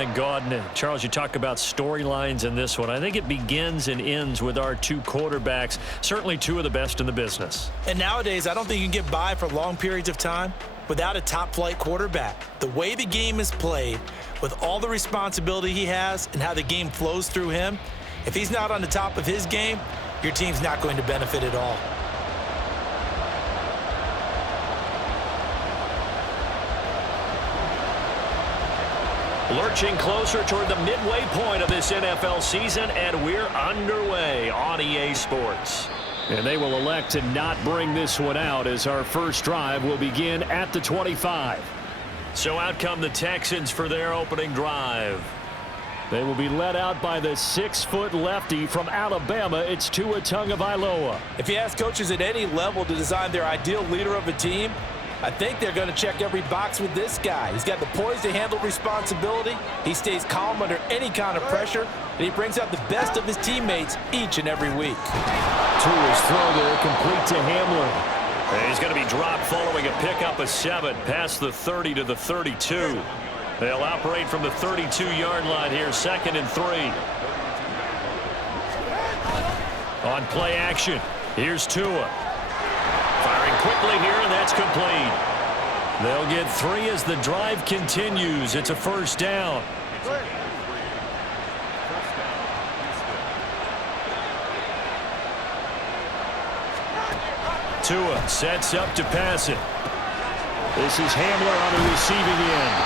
and gone. Charles, you talk about storylines in this one. I think it begins and ends with our two quarterbacks, certainly two of the best in the business. And nowadays, I don't think you can get by for long periods of time without a top-flight quarterback. The way the game is played, with all the responsibility he has and how the game flows through him, if he's not on the top of his game, your team's not going to benefit at all. Lurching closer toward the midway point of this NFL season, and we're underway on EA Sports. And they will elect to not bring this one out as our first drive will begin at the 25. So out come the Texans for their opening drive. They will be led out by the 6-foot lefty from Alabama. It's Tua Tagovailoa. If you ask coaches at any level to design their ideal leader of a team, I think they're going to check every box with this guy. He's got the poise to handle responsibility. He stays calm under any kind of pressure, and he brings out the best of his teammates each and every week. Tua's throw there complete to Hamler. And he's going to be dropped following a pickup of 7 past the 30 to the 32. They'll operate from the 32-yard line here, 2nd and 3. On play action, here's Tua. Firing quickly here, and that's complete. They'll get 3 as the drive continues. It's a first down. Tua sets up to pass it. This is Hamler on the receiving end.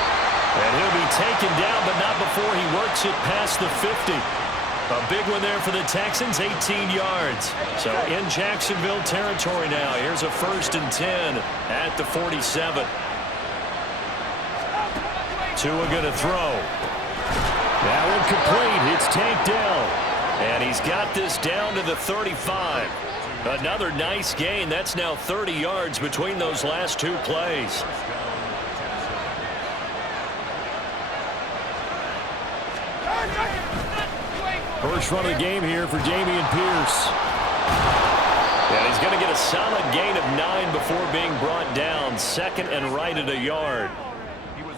And he'll be taken down, but not before he works it past the 50. A big one there for the Texans, 18 yards. So in Jacksonville territory now. Here's a 1st and 10 at the 47. Tua going to throw. That one complete. It's tanked down. And he's got this down to the 35. Another nice gain. That's now 30 yards between those last 2 plays. First run of the game here for Dameon Pierce. And he's going to get a solid gain of 9 before being brought down. 2nd and right at a yard.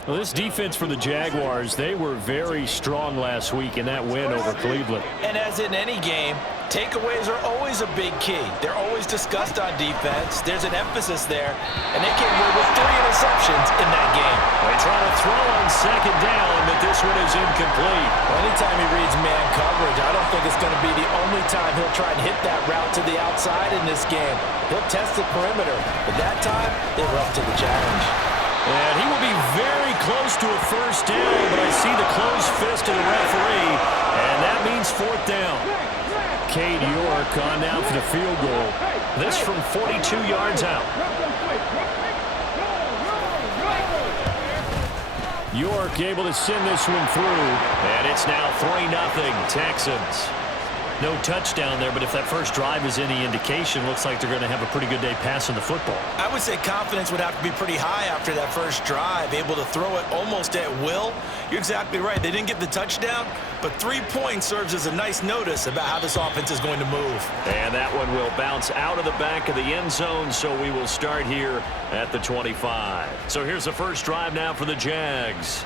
Well, this defense for the Jaguars, they were very strong last week in that win over Cleveland. And as in any game, takeaways are always a big key. They're always discussed on defense. There's an emphasis there, and they came away with 3 interceptions in that game. They try to throw on 2nd down, but this one is incomplete. Well, anytime he reads man coverage, I don't think it's going to be the only time he'll try and hit that route to the outside in this game. He'll test the perimeter, but that time, they were up to the challenge. And he will be very close to a first down, but I see the closed fist of the referee, and that means 4th down. Cade York on down for the field goal. This from 42 yards out. York able to send this one through, and it's now 3-0 Texans. No touchdown there, but if that first drive is any indication, looks like they're going to have a pretty good day passing the football. I would say confidence would have to be pretty high after that first drive, able to throw it almost at will. You're exactly right. They didn't get the touchdown, but 3 points serves as a nice notice about how this offense is going to move. And that one will bounce out of the back of the end zone, so we will start here at the 25. So here's the first drive now for the Jags.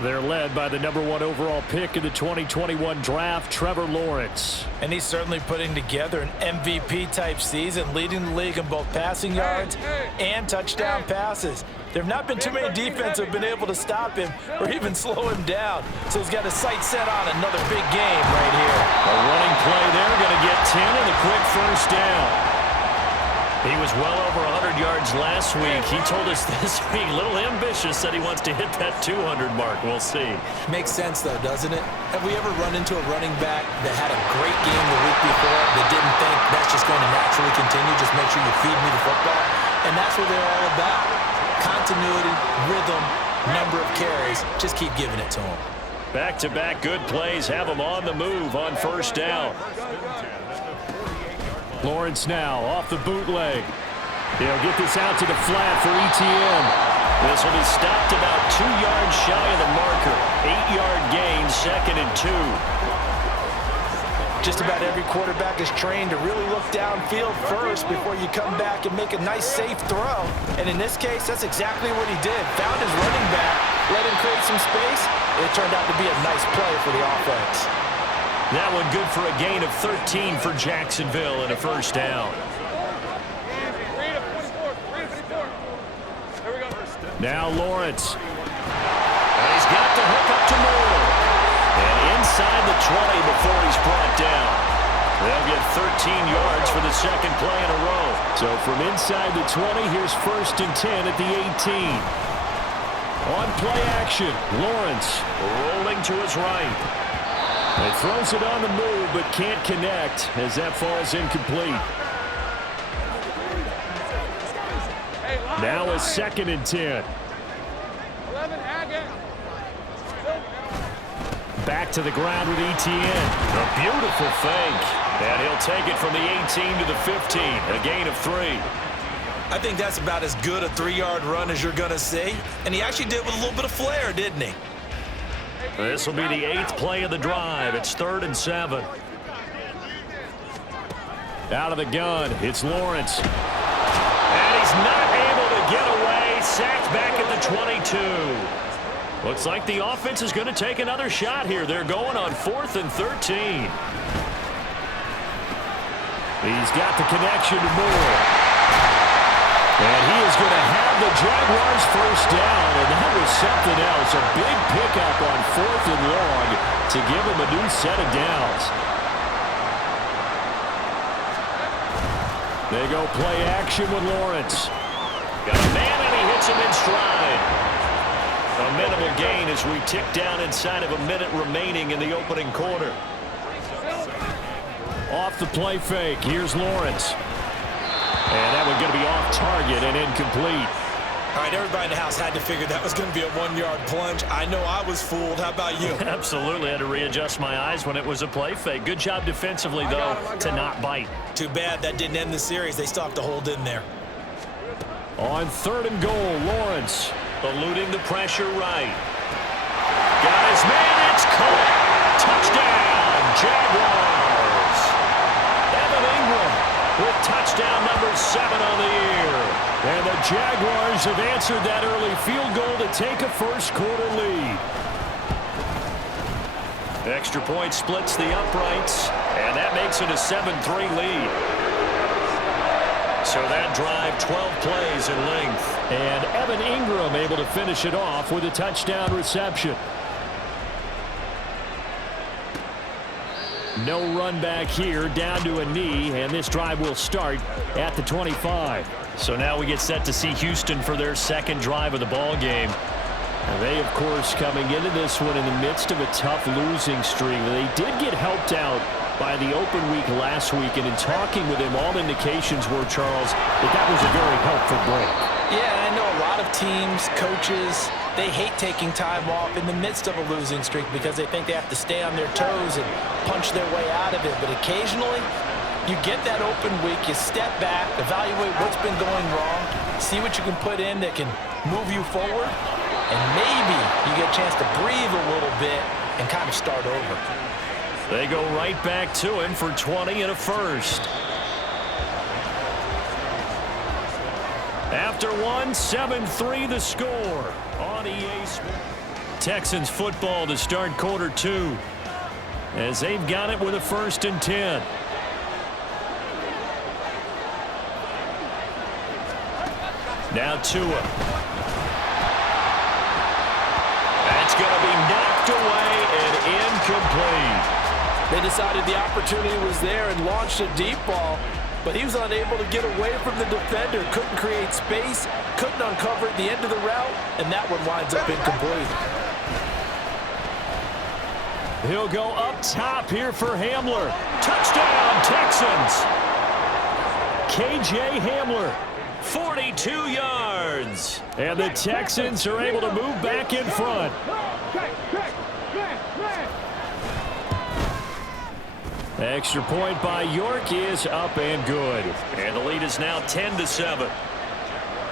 They're led by the #1 overall pick in the 2021 draft, Trevor Lawrence. And he's certainly putting together an MVP-type season, leading the league in both passing yards and touchdown passes. There have not been too many defenses that have been able to stop him or even slow him down. So he's got his sights set on another big game right here. A running play there, going to get 10 and a quick first down. He was well over 100 yards last week. He told us this week, a little ambitious, said he wants to hit that 200 mark. We'll see. Makes sense, though, doesn't it? Have we ever run into a running back that had a great game the week before that didn't think that's just going to naturally continue? Just make sure you feed me the football. And that's what they're all about. Continuity, rhythm, number of carries. Just keep giving it to them. Back-to-back good plays have them on the move on first down. Lawrence now off the bootleg. He'll get this out to the flat for ETN. This will be stopped about 2 yards shy of the marker. 8-yard gain, 2nd and 2. Just about every quarterback is trained to really look downfield first before you come back and make a nice, safe throw. And in this case, that's exactly what he did. Found his running back, let him create some space, it turned out to be a nice play for the offense. That one good for a gain of 13 for Jacksonville and a first down. Now Lawrence. And he's got the hook up to Moore. And inside the 20 before he's brought down. They'll get 13 yards for the second play in a row. So from inside the 20, here's 1st and 10 at the 18. On play action, Lawrence rolling to his right. He throws it on the move but can't connect as that falls incomplete. Now a 2nd and 10. Back to the ground with Etienne. A beautiful fake. And he'll take it from the 18 to the 15. A gain of 3. I think that's about as good a 3-yard run as you're going to see. And he actually did with a little bit of flair, didn't he? This will be the 8th play of the drive. It's 3rd and 7. Out of the gun, it's Lawrence. And he's not able to get away. Sacked back at the 22. Looks like the offense is going to take another shot here. They're going on 4th and 13. He's got the connection to Moore. And he is going to have the Jaguars first down, and that was something else. A big pickup on 4th and long to give him a new set of downs. They go play action with Lawrence. Got a man, and he hits him in stride. A minimal gain as we tick down inside of a minute remaining in the opening quarter. Off the play fake, here's Lawrence. And that one going to be off target and incomplete. All right, everybody in the house had to figure that was going to be a 1-yard plunge. I know I was fooled. How about you? Absolutely. Had to readjust my eyes when it was a play fake. Good job defensively, though, to not bite. Too bad that didn't end the series. They still have to hold in there. On 3rd and goal, Lawrence eluding the pressure right. Got his man. It's caught. Touchdown, Jaguars. Evan Ingram with touchdown number 7 on the year. And the Jaguars have answered that early field goal to take a first-quarter lead. Extra point splits the uprights, and that makes it a 7-3 lead. So that drive, 12 plays in length. And Evan Ingram able to finish it off with a touchdown reception. No run back here, down to a knee, and this drive will start at the 25. So now we get set to see Houston for their second drive of the ball game. And they, of course, coming into this one in the midst of a tough losing streak. They did get helped out by the open week last week, and in talking with him, all indications were, Charles, that was a very helpful break. Yeah, I know a lot of teams, coaches, they hate taking time off in the midst of a losing streak because they think they have to stay on their toes and punch their way out of it. But occasionally, you get that open week, you step back, evaluate what's been going wrong, see what you can put in that can move you forward, and maybe you get a chance to breathe a little bit and kind of start over. They go right back to him for 20 and a first. After one, 7-3 the score on EA Sports. Texans football to start quarter 2 as they've got it with a 1st and 10. Now Tua. That's going to be knocked away and incomplete. They decided the opportunity was there and launched a deep ball, but he was unable to get away from the defender, couldn't create space, couldn't uncover at the end of the route, and that one winds up incomplete. He'll go up top here for Hamler. Touchdown, Texans. KJ Hamler, 42 yards. And the Texans are able to move back in front. Extra point by York is up and good. And the lead is now 10-7.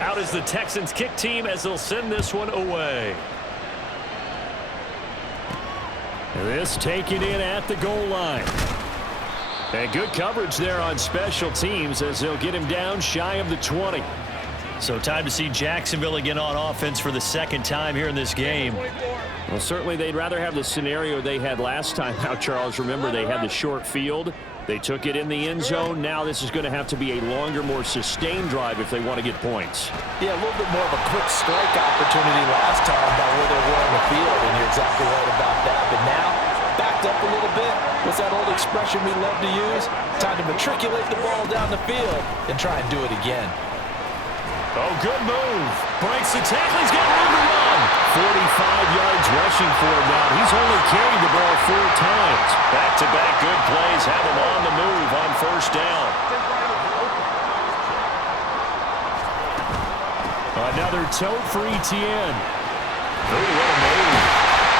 Out is the Texans kick team as they'll send this one away. This taken in at the goal line. And good coverage there on special teams as they'll get him down shy of the 20. So time to see Jacksonville again on offense for the second time here in this game. Well, certainly they'd rather have the scenario they had last time out, Charles. Remember, they had the short field. They took it in the end zone. Now this is going to have to be a longer, more sustained drive if they want to get points. Yeah, a little bit more of a quick strike opportunity last time by where they were on the field, and you're exactly right about that. But now, backed up a little bit. What's that old expression we love to use? Time to matriculate the ball down the field and try and do it again. Oh, good move. Breaks the tackle. He's got room to run. 45 yards rushing for him now. He's only carried the ball 4 times. Back-to-back good plays have him on the move on first down. Another tote for Etienne. Ooh, what a move.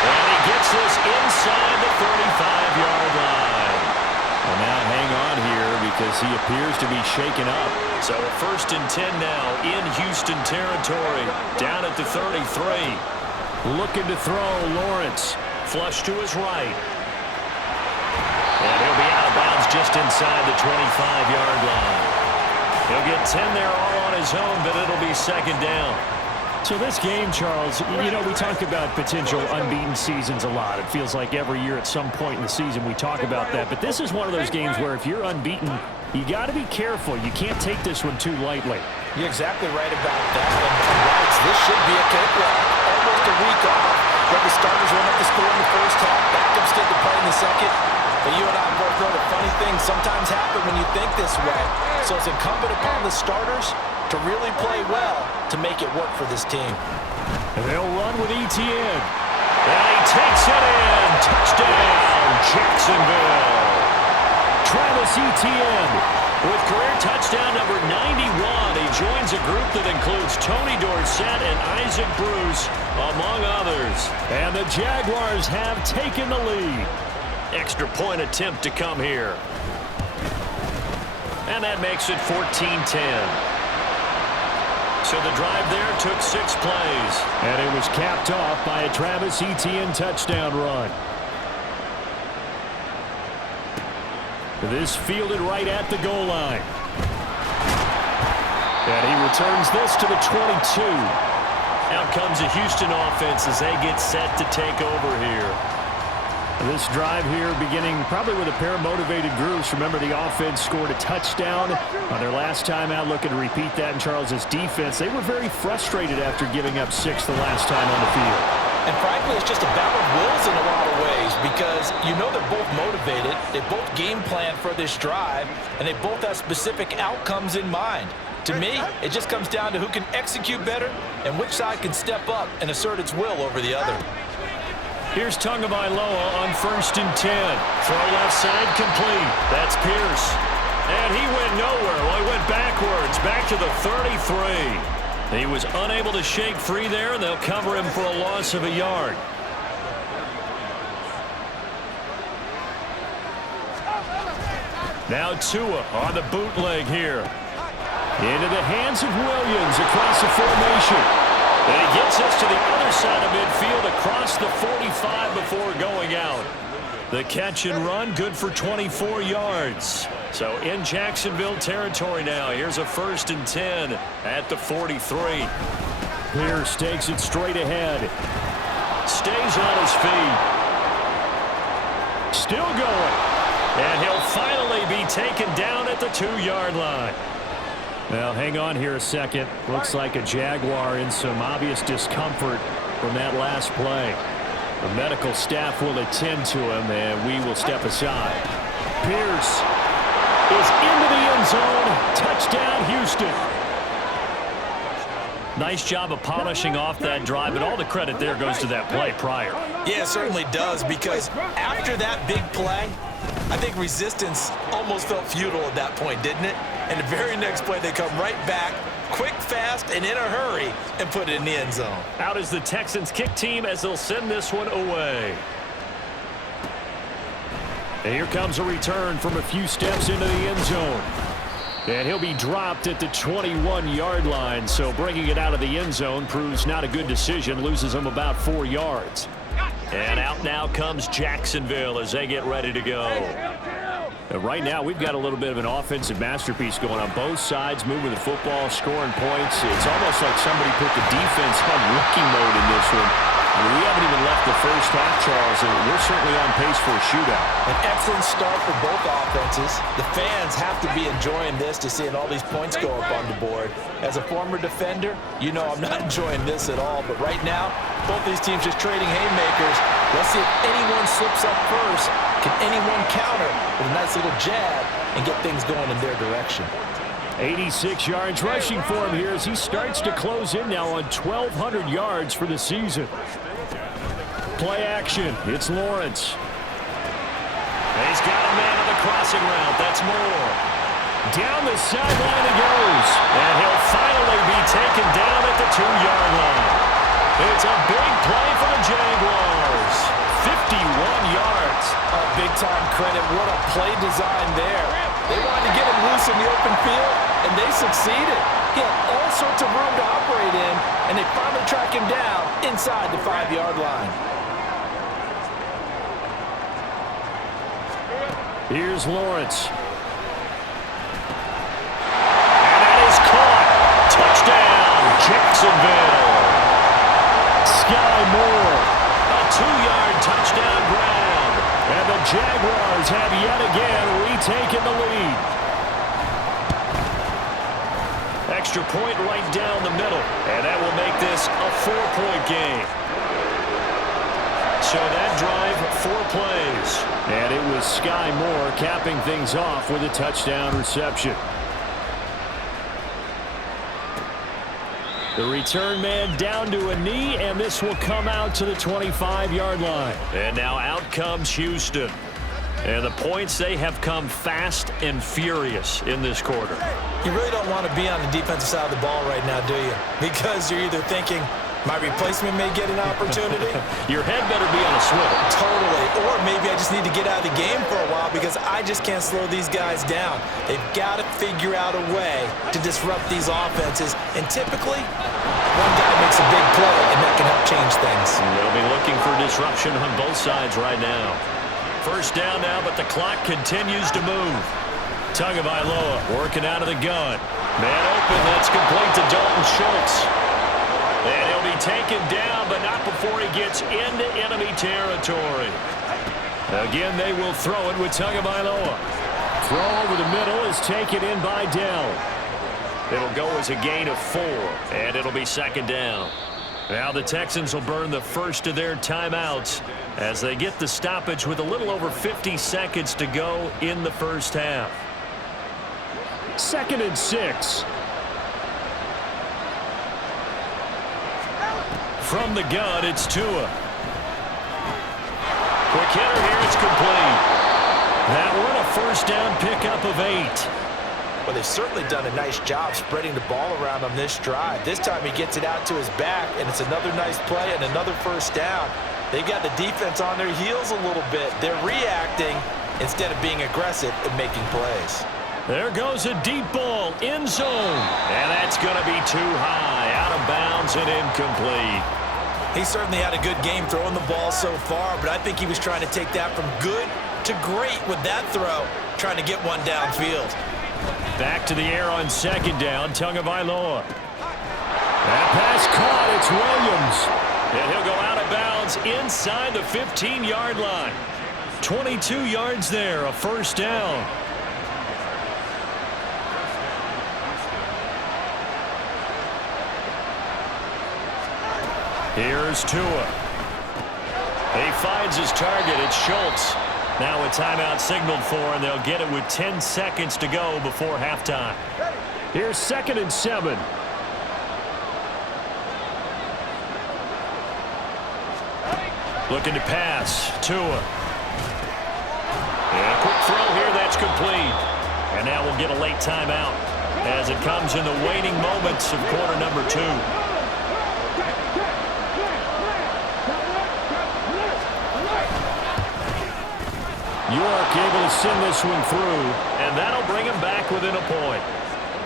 And he gets this inside the 35-yard line. Well, now hang on here because he appears to be shaken up. So 1st and 10 now in Houston territory. Down at the 33. Looking to throw, Lawrence. Flush to his right. And he'll be out of bounds just inside the 25-yard line. He'll get 10 there all on his own, but it'll be 2nd down. So this game, Charles, you know, we talk about potential unbeaten seasons a lot. It feels like every year at some point in the season we talk about that. But this is one of those games where if you're unbeaten, you got to be careful. You can't take this one too lightly. You're exactly right about that. And this should be a cakewalk. Almost a week off. Let the starters run up the score in the first half. Backups get to play in the second. But you and I both know that funny things sometimes happen when you think this way. So it's incumbent upon the starters to really play well to make it work for this team. And they'll run with Etienne. And he takes it in. Touchdown, Jacksonville. Travis Etienne with career touchdown number 91. He joins a group that includes Tony Dorsett and Isaac Bruce, among others. And the Jaguars have taken the lead. Extra point attempt to come here. And that makes it 14-10. So the drive there took 6 plays. And it was capped off by a Travis Etienne touchdown run. This fielded right at the goal line. And he returns this to the 22. Out comes the Houston offense as they get set to take over here. This drive here beginning probably with a pair of motivated groups. Remember, the offense scored a touchdown on their last time out. Looking to repeat that in Charles's defense. They were very frustrated after giving up 6 the last time on the field. And frankly, it's just a battle of wills in a lot of ways because you know they're both motivated. They both game plan for this drive, and they both have specific outcomes in mind. To me, it just comes down to who can execute better and which side can step up and assert its will over the other. Here's Tagovailoa on 1st and 10. Throw left side complete. That's Pierce. And he went nowhere. Well, he went backwards, back to the 33. He was unable to shake free there, and they'll cover him for a loss of a yard. Now Tua on the bootleg here. Into the hands of Williams across the formation. And he gets us to the other side of midfield across the 45 before going out. The catch and run good for 24 yards. So in Jacksonville territory now. Here's a 1st and 10 at the 43. Pierce takes it straight ahead. Stays on his feet. Still going. And he'll finally be taken down at the 2-yard line. Well, hang on here a second. Looks like a Jaguar in some obvious discomfort from that last play. The medical staff will attend to him, and we will step aside. Pierce is into the end zone. Touchdown, Houston. Nice job of polishing off that drive, but all the credit there goes to that play prior. Yeah, it certainly does, because after that big play, I think resistance almost felt futile at that point, didn't it? And the very next play, they come right back, quick, fast, and in a hurry, and put it in the end zone. Out is the Texans kick team as they'll send this one away. And here comes a return from a few steps into the end zone. And he'll be dropped at the 21-yard line, so bringing it out of the end zone proves not a good decision, loses him about 4 yards. And out now comes Jacksonville as they get ready to go. Right now, we've got a little bit of an offensive masterpiece going on both sides, moving the football, scoring points. It's almost like somebody put the defense on rookie mode in this one. We haven't even left the first half, Charles, and we're certainly on pace for a shootout. An excellent start for both offenses. The fans have to be enjoying this to seeing all these points go up on the board. As a former defender, you know I'm not enjoying this at all. But right now, both these teams just trading haymakers. Let's see if anyone slips up first. Can anyone counter with a nice little jab and get things going in their direction? 86 yards rushing for him here as he starts to close in now on 1,200 yards for the season. Play action. It's Lawrence. He's got a man on the crossing route. That's Moore. Down the sideline he goes. And he'll finally be taken down at the 2-yard line. It's a big play for the Jaguars. 51 yards. Oh, big-time credit. What a play design there. They wanted to get him loose in the open field, and they succeeded. He had all sorts of room to operate in, and they finally track him down inside the 5-yard line. Here's Lawrence. And that is caught. Touchdown, Jacksonville. Sky Moore. A 2-yard touchdown grab. And the Jaguars have yet again retaken the lead. Extra point right down the middle. And that will make this a 4-point game. So that drive, 4 plays. And it was Sky Moore capping things off with a touchdown reception. The return man down to a knee, and this will come out to the 25-yard line. And now out comes Houston. And the points, they have come fast and furious in this quarter. You really don't want to be on the defensive side of the ball right now, do you? Because you're either thinking, my replacement may get an opportunity. Your head better be on a swivel. Totally. Or maybe I just need to get out of the game for a while because I just can't slow these guys down. They've got to figure out a way to disrupt these offenses. And typically, one guy makes a big play, and that can help change things. They'll be looking for disruption on both sides right now. First down now, but the clock continues to move. Tagovailoa working out of the gun. Man open, that's complete to Dalton Schultz. And he'll be taken down, but not before he gets into enemy territory. Again, they will throw it with Tagovailoa. Throw over the middle is taken in by Dell. It'll go as a gain of 4, and it'll be second down. Now the Texans will burn the first of their timeouts as they get the stoppage with a little over 50 seconds to go in the first half. 2nd and 6. From the gun, it's Tua. Quick hitter here, it's complete. That one a first down pickup of 8. Well, they've certainly done a nice job spreading the ball around on this drive. This time he gets it out to his back, and it's another nice play and another first down. They've got the defense on their heels a little bit. They're reacting instead of being aggressive and making plays. There goes a deep ball, end zone. And that's going to be too high, out of bounds and incomplete. He certainly had a good game throwing the ball so far, but I think he was trying to take that from good to great with that throw, trying to get one downfield. Back to the air on second down, Tagovailoa. That pass caught, it's Williams. And he'll go out of bounds inside the 15-yard line. 22 yards there, a first down. Here's Tua. He finds his target. It's Schultz. Now a timeout signaled for, and they'll get it with 10 seconds to go before halftime. Here's 2nd and 7. Looking to pass. Tua. And a quick throw here. That's complete. And now we'll get a late timeout as it comes in the waning moments of quarter number 2. York able to send this one through. And that'll bring him back within a point.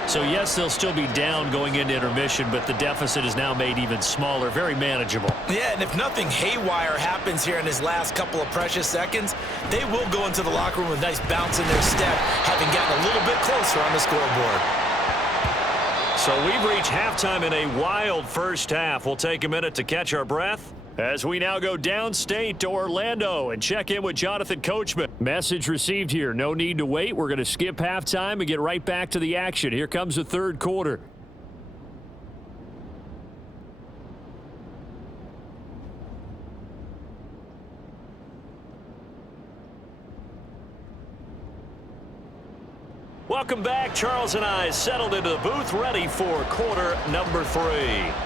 So, yes, they'll still be down going into intermission, but the deficit is now made even smaller, very manageable. Yeah, and if nothing haywire happens here in his last couple of precious seconds, they will go into the locker room with a nice bounce in their step, having gotten a little bit closer on the scoreboard. So we've reached halftime in a wild first half. We'll take a minute to catch our breath as we now go downstate to Orlando and check in with Jonathan Coachman. Message received here. No need to wait. We're going to skip halftime and get right back to the action. Here comes the third quarter. Welcome back. Charles and I settled into the booth, ready for quarter number 3.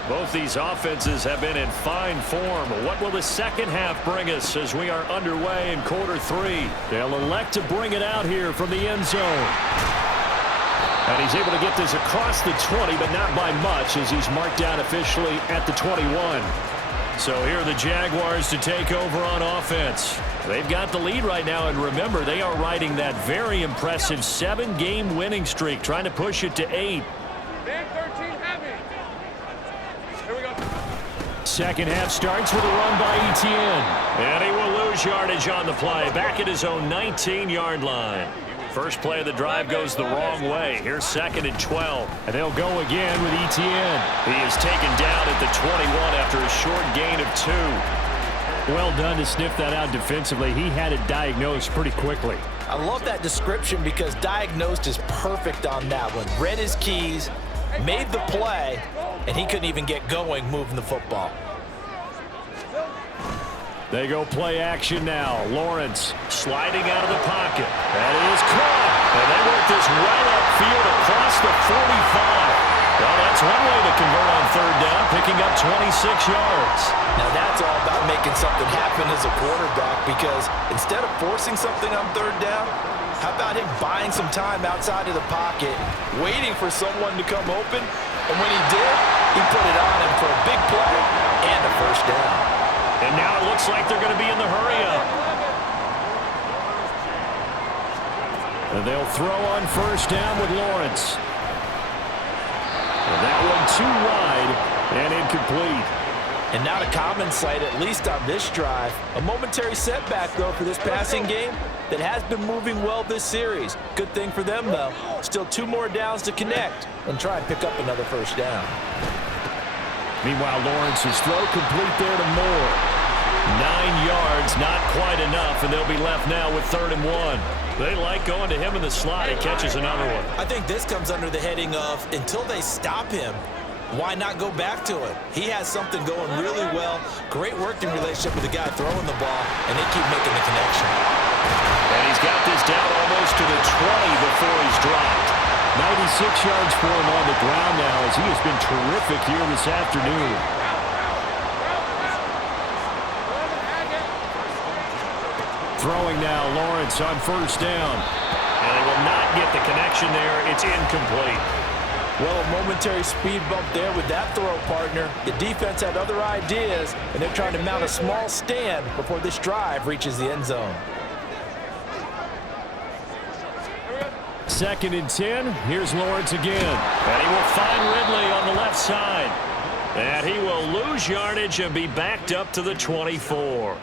Both these offenses have been in fine form. What will the second half bring us as we are underway in quarter 3? They'll elect to bring it out here from the end zone. And he's able to get this across the 20, but not by much, as he's marked down officially at the 21. So here are the Jaguars to take over on offense. They've got the lead right now, and remember, they are riding that very impressive 7-game winning streak, trying to push it to 8. Second half starts with a run by Etienne. And he will lose yardage on the play, back at his own 19-yard line. First play of the drive goes the wrong way. Here's 2nd and 12. And they'll go again with Etienne. He is taken down at the 21 after a short gain of 2. Well done to sniff that out defensively. He had it diagnosed pretty quickly. I love that description because diagnosed is perfect on that one. Read his keys, made the play, and he couldn't even get going moving the football. They go play action now. Lawrence sliding out of the pocket. That is caught. And they work this well upfield across the 45. Well, that's one way to convert on third down, picking up 26 yards. Now that's all about making something happen as a quarterback, because instead of forcing something on third down, how about him buying some time outside of the pocket, waiting for someone to come open, and when he did, he put it on him for a big play and a first down. And now it looks like they're going to be in the hurry-up. And they'll throw on first down with Lawrence. And that one too wide and incomplete. And not a common sight, at least on this drive. A momentary setback, though, for this passing game that has been moving well this series. Good thing for them, though. Still 2 more downs to connect and try and pick up another first down. Meanwhile, Lawrence's throw complete there to Moore. 9 yards, not quite enough, and they'll be left now with 3rd and 1. They like going to him in the slot. He catches another one. I think this comes under the heading of, until they stop him, why not go back to it? He has something going really well. Great working relationship with the guy throwing the ball, and they keep making the connection. And he's got this down almost to the 20 before he's dropped. 96 yards for him on the ground now, as he has been terrific here this afternoon. Throwing now, Lawrence on first down. And they will not get the connection there. It's incomplete. Well, a momentary speed bump there with that throw, partner. The defense had other ideas, and they're trying to mount a small stand before this drive reaches the end zone. 2nd and 10. Here's Lawrence again. And he will find Ridley on the left side. And he will lose yardage and be backed up to the 24.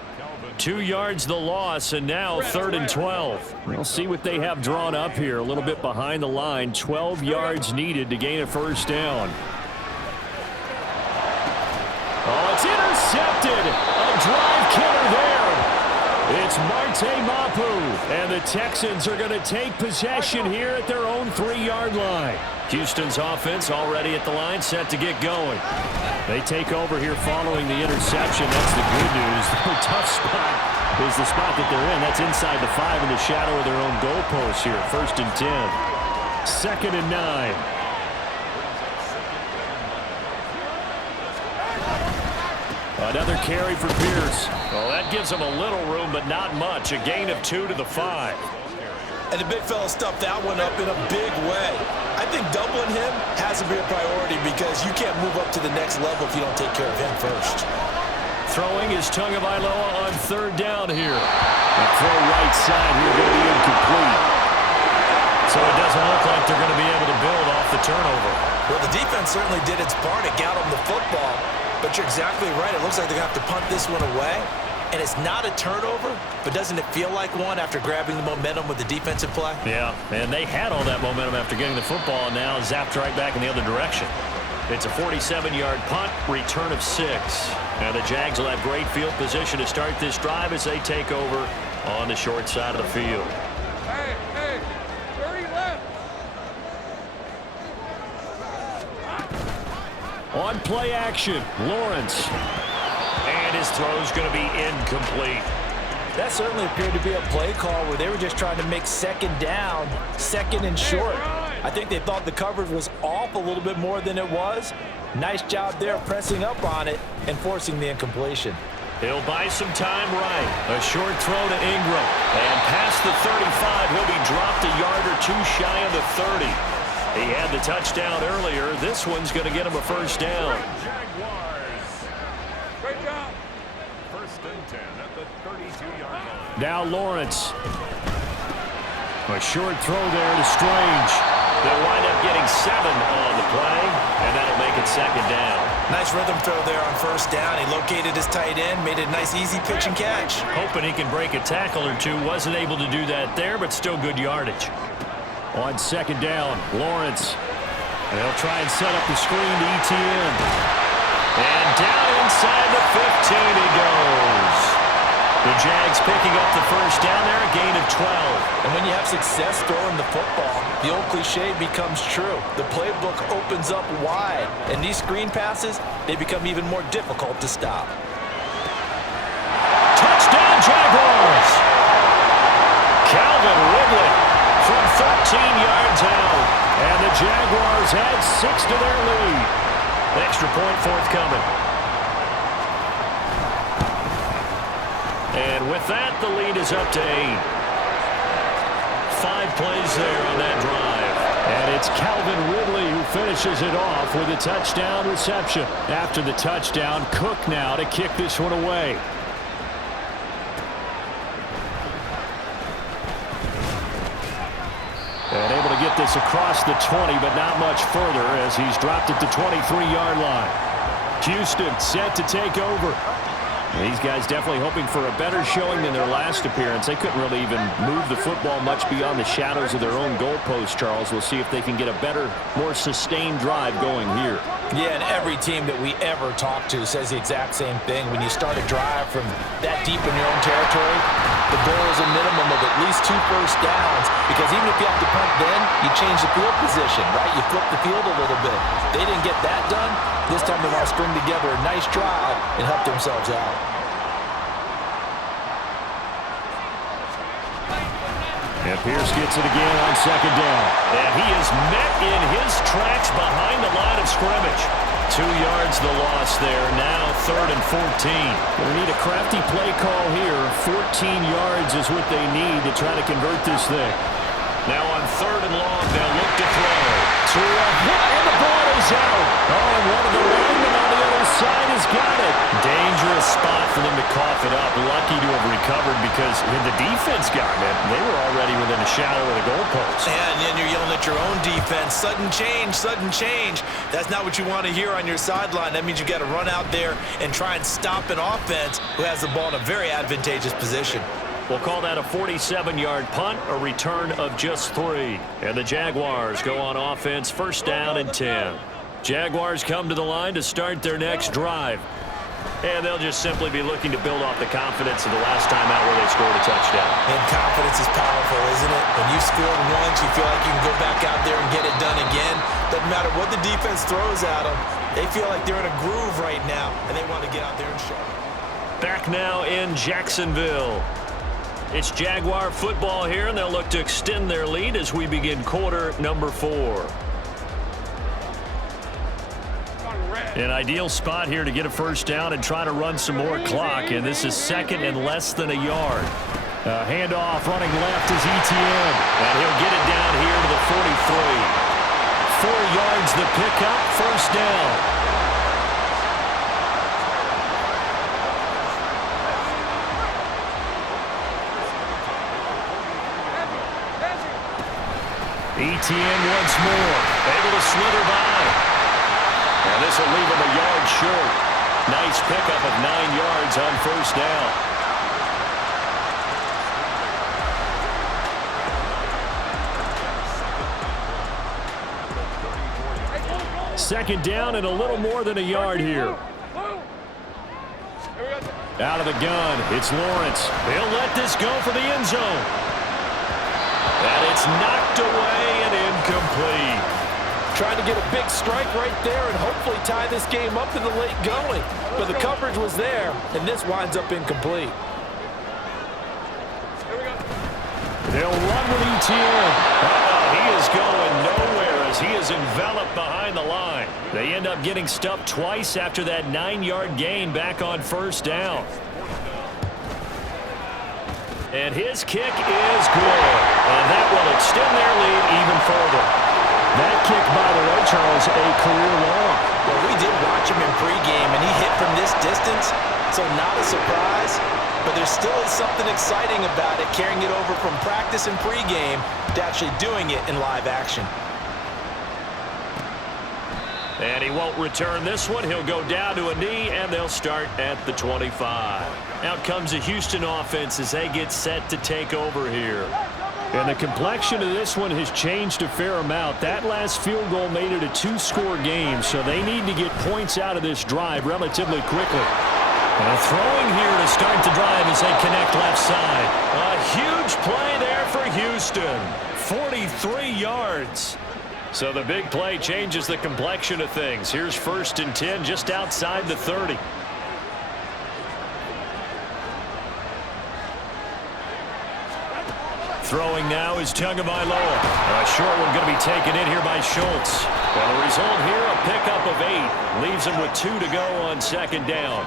2 yards the loss, and now 3rd and 12. We'll see what they have drawn up here. A little bit behind the line. 12 yards needed to gain a first down. Oh, it's intercepted. A drive killer there. It's Marte Mapu, and the Texans are going to take possession here at their own 3-yard line. Houston's offense already at the line, set to get going. They take over here following the interception. That's the good news. The tough spot is the spot that they're in. That's inside the 5 in the shadow of their own goalpost here. 1st and 10. 2nd and 9. Another carry for Pierce. Well, that gives them a little room, but not much. A gain of 2 to the 5. And the big fella stuffed that one up in a big way. I think doubling him has to be a priority, because you can't move up to the next level if you don't take care of him first. Throwing is Tagovailoa on 3rd down here. That throw right side here going to be incomplete. So it doesn't look like they're going to be able to build off the turnover. Well, the defense certainly did its part to get them the football, but you're exactly right. It looks like they're going to have to punt this one away, and it's not a turnover, but doesn't it feel like one after grabbing the momentum with the defensive play? Yeah, and they had all that momentum after getting the football, and now zapped right back in the other direction. It's a 47-yard punt, return of 6. Now the Jags will have great field position to start this drive as they take over on the short side of the field. Hey, 30 left. On play action, Lawrence. And his throw's going to be incomplete. That certainly appeared to be a play call where they were just trying to make second down, second and short. I think they thought the coverage was off a little bit more than it was. Nice job there pressing up on it and forcing the incompletion. He'll buy some time right. A short throw to Ingram. And past the 35, he'll be dropped a yard or two shy of the 30. He had the touchdown earlier. This one's going to get him a first down. Jaguars. Great job. First and 10 at the 32-yard line. Now Lawrence. A short throw there to Strange. They'll wind up getting 7 on the play, and that'll make it second down. Nice rhythm throw there on first down. He located his tight end, made a nice easy pitch and catch. Hoping he can break a tackle or two. Wasn't able to do that there, but still good yardage. On second down, Lawrence. They'll try and set up the screen to ETN. And down inside the 15 he goes. The Jags picking up the first down there, a gain of 12. And when you have success throwing the football, the old cliche becomes true. The playbook opens up wide, and these screen passes, they become even more difficult to stop. Touchdown, Jaguars! Calvin Ridley from 13 yards out. And the Jaguars add 6 to their lead. Extra point forthcoming. And with that, the lead is up to 8. 5 plays there on that drive. And it's Calvin Ridley who finishes it off with a touchdown reception. After the touchdown, Cook now to kick this one away. And able to get this across the 20, but not much further as he's dropped at the 23-yard line. Houston set to take over. These guys definitely hoping for a better showing than their last appearance. They couldn't really even move the football much beyond the shadows of their own goalpost, Charles. We'll see if they can get a better, more sustained drive going here. Yeah, and every team that we ever talk to says the exact same thing. When you start a drive from that deep in your own territory, the goal is a minimum of at least 2 first downs, because even if you have to punt then, you change the field position, right? You flip the field a little bit. They didn't get that done. This time they want to string together a nice drive and help themselves out. And Pierce gets it again on second down. And he is met in his tracks behind the line of scrimmage. 2 yards the loss there. Now 3rd and 14. They need a crafty play call here. 14 yards is what they need to try to convert this thing. Now on 3rd and long, they'll look to throw. To a hit, and the ball is out. Oh, and one of the linemen on the other side has got it. Dangerous spot for them to cough it up. Lucky to have recovered because when the defense got it, they were already within a shadow of the goalpost. And then you're yelling at your own defense. Sudden change, sudden change. That's not what you want to hear on your sideline. That means you got to run out there and try and stop an offense who has the ball in a very advantageous position. We'll call that a 47-yard punt, a return of just 3. And the Jaguars go on offense, first down and 10. Jaguars come to the line to start their next drive. And they'll just simply be looking to build off the confidence of the last time out where they scored a touchdown. And confidence is powerful, isn't it? When you've scored once, you feel like you can go back out there and get it done again. Doesn't matter what the defense throws at them. They feel like they're in a groove right now, and they want to get out there and show it. Back now in Jacksonville. It's Jaguar football here, and they'll look to extend their lead as we begin quarter number 4. An ideal spot here to get a first down and try to run some more clock, and this is 2nd and less than a yard. Handoff running left is ETN, and he'll get it down here to the 43. 4 yards the pickup, first down. Etienne once more, able to slither by. And this will leave him a yard short. Nice pickup of 9 yards on first down. Second down and a little more than a yard here. Out of the gun, it's Lawrence. He'll let this go for the end zone. And it's knocked away and incomplete. Trying to get a big strike right there and hopefully tie this game up in the late going. But the coverage was there, and this winds up incomplete. They'll run with Etienne. He is going nowhere as he is enveloped behind the line. They end up getting stuffed twice after that 9-yard gain back on first down. And his kick is good. And that will extend their lead even further. That kick, by the way, Charles, a career long. Well, we did watch him in pregame, and he hit from this distance, so not a surprise. But there still is something exciting about it, carrying it over from practice and pregame to actually doing it in live action. And he won't return this one. He'll go down to a knee, and they'll start at the 25. Out comes the Houston offense as they get set to take over here. And the complexion of this one has changed a fair amount. That last field goal made it a 2-score game, so they need to get points out of this drive relatively quickly. And throwing here to start the drive as they connect left side. A huge play there for Houston. 43 yards. So the big play changes the complexion of things. Here's 1st and 10 just outside the 30. Throwing now is Tagovailoa. A short one going to be taken in here by Schultz. Well, the result here, a pickup of 8. Leaves him with 2 to go on second down.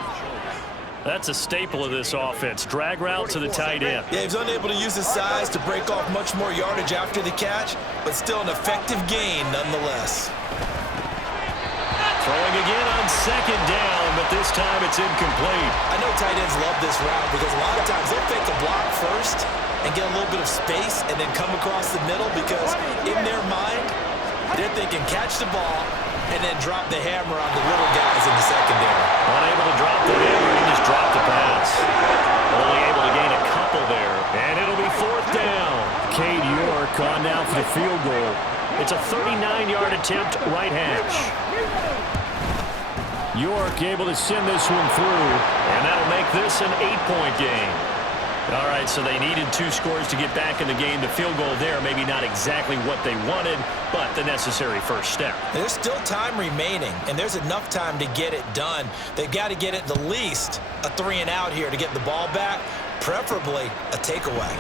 That's a staple of this offense. Drag route to the tight end. Yeah, he's unable to use his size to break off much more yardage after the catch, but still an effective gain nonetheless. Throwing again on second down, but this time it's incomplete. I know tight ends love this route because a lot of times they'll fake a block first and get a little bit of space and then come across the middle because in their mind, they're thinking catch the ball and then drop the hammer on the little guys in the secondary. Unable to drop the hammer, he just dropped the pass. Only able to gain a couple there, and it'll be 4th down. Cade York on now for the field goal. It's a 39-yard attempt, right hash. York able to send this one through, and that'll make this an 8-point game. All right, so they needed 2 scores to get back in the game. The field goal there, maybe not exactly what they wanted, but the necessary first step. There's still time remaining, and there's enough time to get it done. They've got to get at the least a 3-and-out here to get the ball back, preferably a takeaway.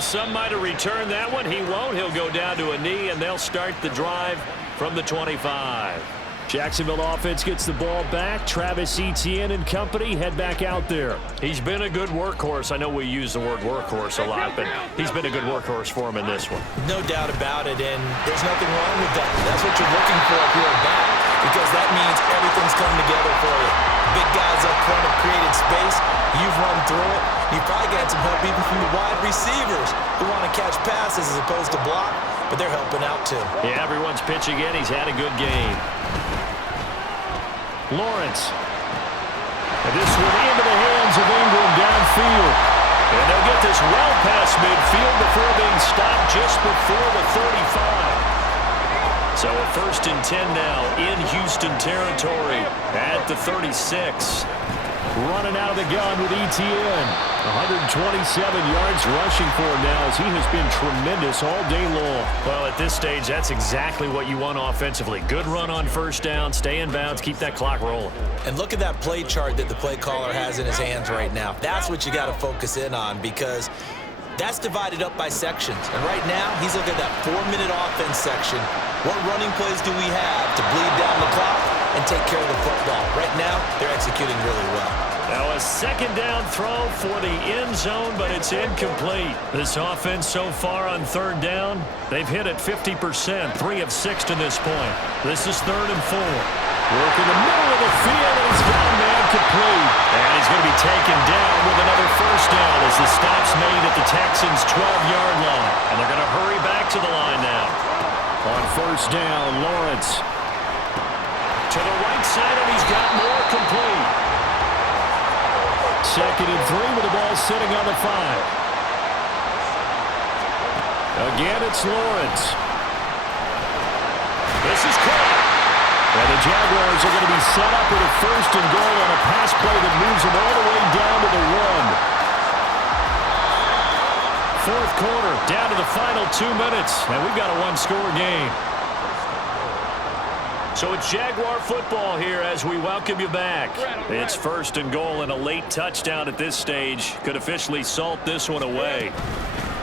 Some might have returned that one. He won't. He'll go down to a knee, and they'll start the drive from the 25. Jacksonville offense gets the ball back. Travis Etienne and company head back out there. He's been a good workhorse. I know we use the word workhorse a lot, but he's been a good workhorse for him in this one. No doubt about it, and there's nothing wrong with that. That's what you're looking for if you're a back, because that means everything's coming together for you. Big guys up front have created space. You've run through it. You've probably got some help even from the wide receivers who want to catch passes as opposed to block, but they're helping out too. Yeah, everyone's pitching in. He's had a good game. Lawrence. And this one into the hands of Ingram downfield. And they'll get this well past midfield before being stopped just before the 35. So a 1st and 10 now in Houston territory at the 36. Running out of the gun with Etienne. 127 yards rushing for him now as he has been tremendous all day long. Well, at this stage, that's exactly what you want offensively. Good run on first down, stay in bounds, keep that clock rolling. And look at that play chart that the play caller has in his hands right now. That's what you got to focus in on because that's divided up by sections. And right now, he's looking at that 4-minute offense section. What running plays do we have to bleed down the clock and take care of the football? Right now, they're executing really well. Now a second down throw for the end zone, but it's incomplete. This offense so far on 3rd down, they've hit it 50%, 3 of 6 to this point. This is 3rd and 4. Work in the middle of the field, and he's got a man complete. And he's going to be taken down with another first down as the stop's made at the Texans' 12-yard line. And they're going to hurry back to the line now. On first down, Lawrence. To the right side, and he's got more complete. 2nd and 3 with the ball sitting on the 5. Again, it's Lawrence. This is caught. And the Jaguars are going to be set up with a 1st and goal on a pass play that moves them all the way down to the 1. 4th quarter, down to the final 2 minutes, and we've got a one-score game. So it's Jaguar football here as we welcome you back. It's 1st and goal, and a late touchdown at this stage could officially salt this one away.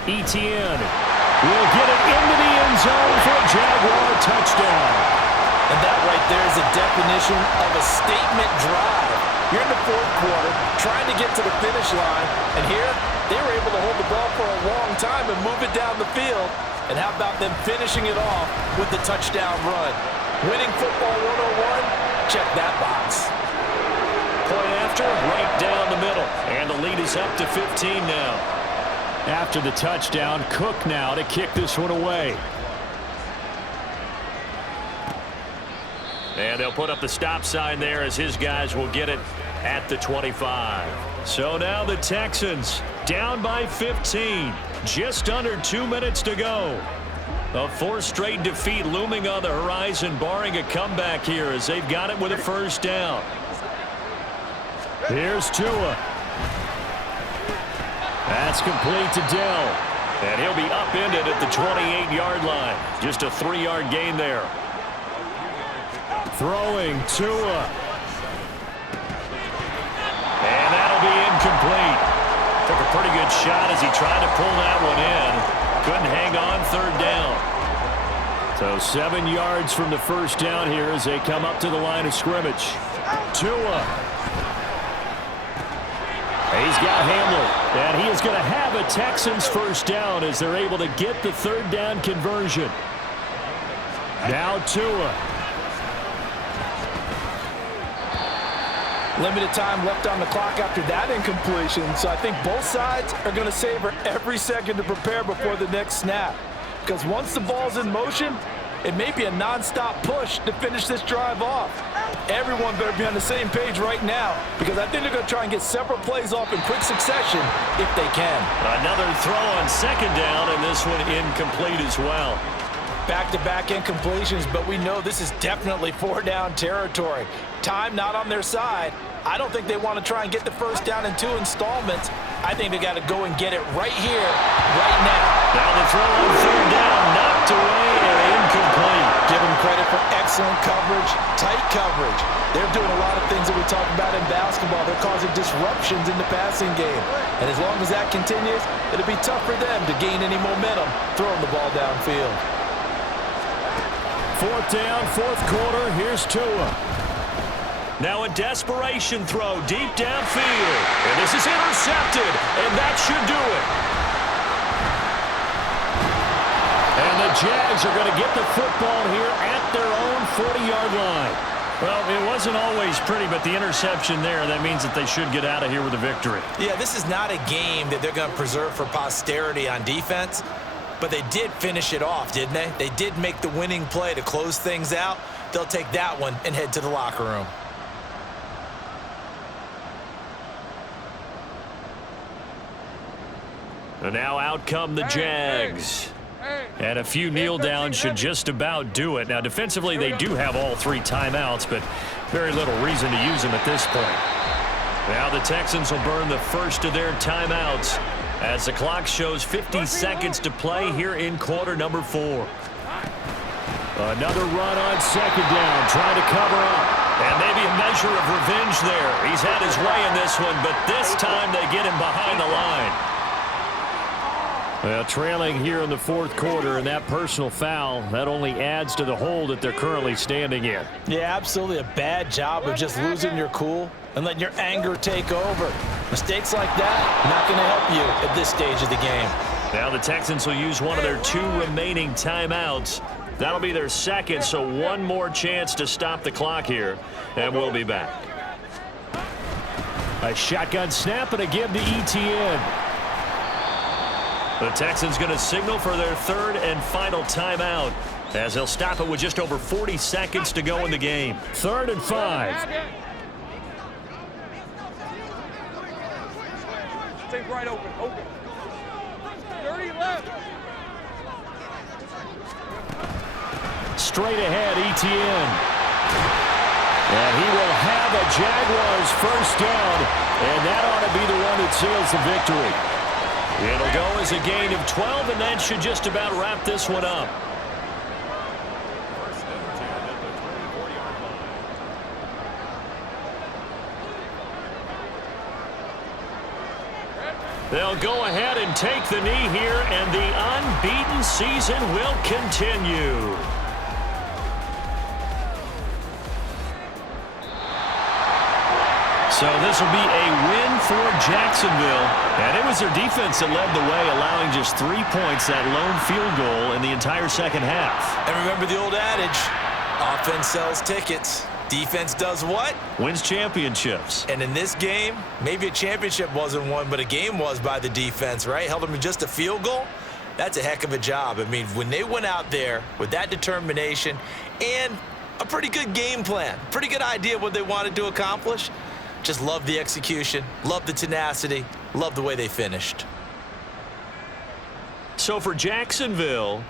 Etienne will get it into the end zone for a Jaguar touchdown. And that right there is a definition of a statement drive. You're in the 4th quarter, trying to get to the finish line, and here they were able to hold the ball for a long time and move it down the field. And how about them finishing it off with the touchdown run? Winning football 101, check that box. Point after, right down the middle. And the lead is up to 15 now. After the touchdown, Cook now to kick this one away. And they'll put up the stop sign there as his guys will get it at the 25. So now the Texans down by 15. Just under 2 minutes to go. A 4th straight defeat looming on the horizon, barring a comeback here as they've got it with a 1st down. Here's Tua. That's complete to Dell. And he'll be upended at the 28-yard line. Just a 3-yard gain there. Throwing Tua. And that'll be incomplete. Took a pretty good shot as he tried to pull that one in. Couldn't hang on 3rd down. So 7 yards from the 1st down here as they come up to the line of scrimmage. Tua. He's got Hamler. And he is going to have a Texans 1st down as they're able to get the 3rd down conversion. Now Tua. Limited time left on the clock after that incompletion, so I think both sides are going to savor every second to prepare before the next snap. Because once the ball's in motion, it may be a non-stop push to finish this drive off. Everyone better be on the same page right now, because I think they're going to try and get several plays off in quick succession if they can. Another throw on 2nd down, and this one incomplete as well. Back-to-back incompletions, but we know this is definitely 4-down territory. Time not on their side. I don't think they want to try and get the 1st down in 2 installments. I think they got to go and get it right here, right now. Now the throw on 3rd down, knocked away and incomplete. Give them credit for excellent coverage, tight coverage. They're doing a lot of things that we talk about in basketball. They're causing disruptions in the passing game. And as long as that continues, it'll be tough for them to gain any momentum throwing the ball downfield. 4th down, 4th quarter. Here's Tua. Now a desperation throw deep downfield. And this is intercepted, and that should do it. And the Jags are going to get the football here at their own 40-yard line. Well, it wasn't always pretty, but the interception there, that means that they should get out of here with a victory. Yeah, this is not a game that they're going to preserve for posterity on defense, but they did finish it off, didn't they? They did make the winning play to close things out. They'll take that one and head to the locker room. And now out come the Jags. And a few kneel downs should just about do it. Now, defensively, they do have all 3 timeouts, but very little reason to use them at this point. Now the Texans will burn the first of their timeouts as the clock shows 50 seconds to play here in quarter number 4. Another run on 2nd down, trying to cover up. And maybe a measure of revenge there. He's had his way in this one, but this time they get him behind the line. Well, trailing here in the 4th quarter, and that personal foul, that only adds to the hole that they're currently standing in. Yeah, absolutely a bad job of just losing your cool and letting your anger take over. Mistakes like that, not going to help you at this stage of the game. Now the Texans will use one of their 2 remaining timeouts. That'll be their 2nd, so one more chance to stop the clock here, and we'll be back. A shotgun snap and a give to Etienne. The Texans going to signal for their 3rd and final timeout as they'll stop it with just over 40 seconds to go in the game. 3rd and 5. Stay right open. 30 left. Straight ahead, Etienne. And he will have a Jaguars first down, and that ought to be the one that seals the victory. It'll go as a gain of 12, and that should just about wrap this one up. First and 10 at the 24-yard line. They'll go ahead and take the knee here, and the unbeaten season will continue. So this will be a win for Jacksonville. And it was their defense that led the way, allowing just 3 points, that lone field goal in the entire second half. And remember the old adage, offense sells tickets. Defense does what? Wins championships. And in this game, maybe a championship wasn't won, but a game was by the defense, right? Held them to just a field goal. That's a heck of a job. I mean, when they went out there with that determination and a pretty good game plan, pretty good idea what they wanted to accomplish, just love the execution, love the tenacity, love the way they finished. So for Jacksonville,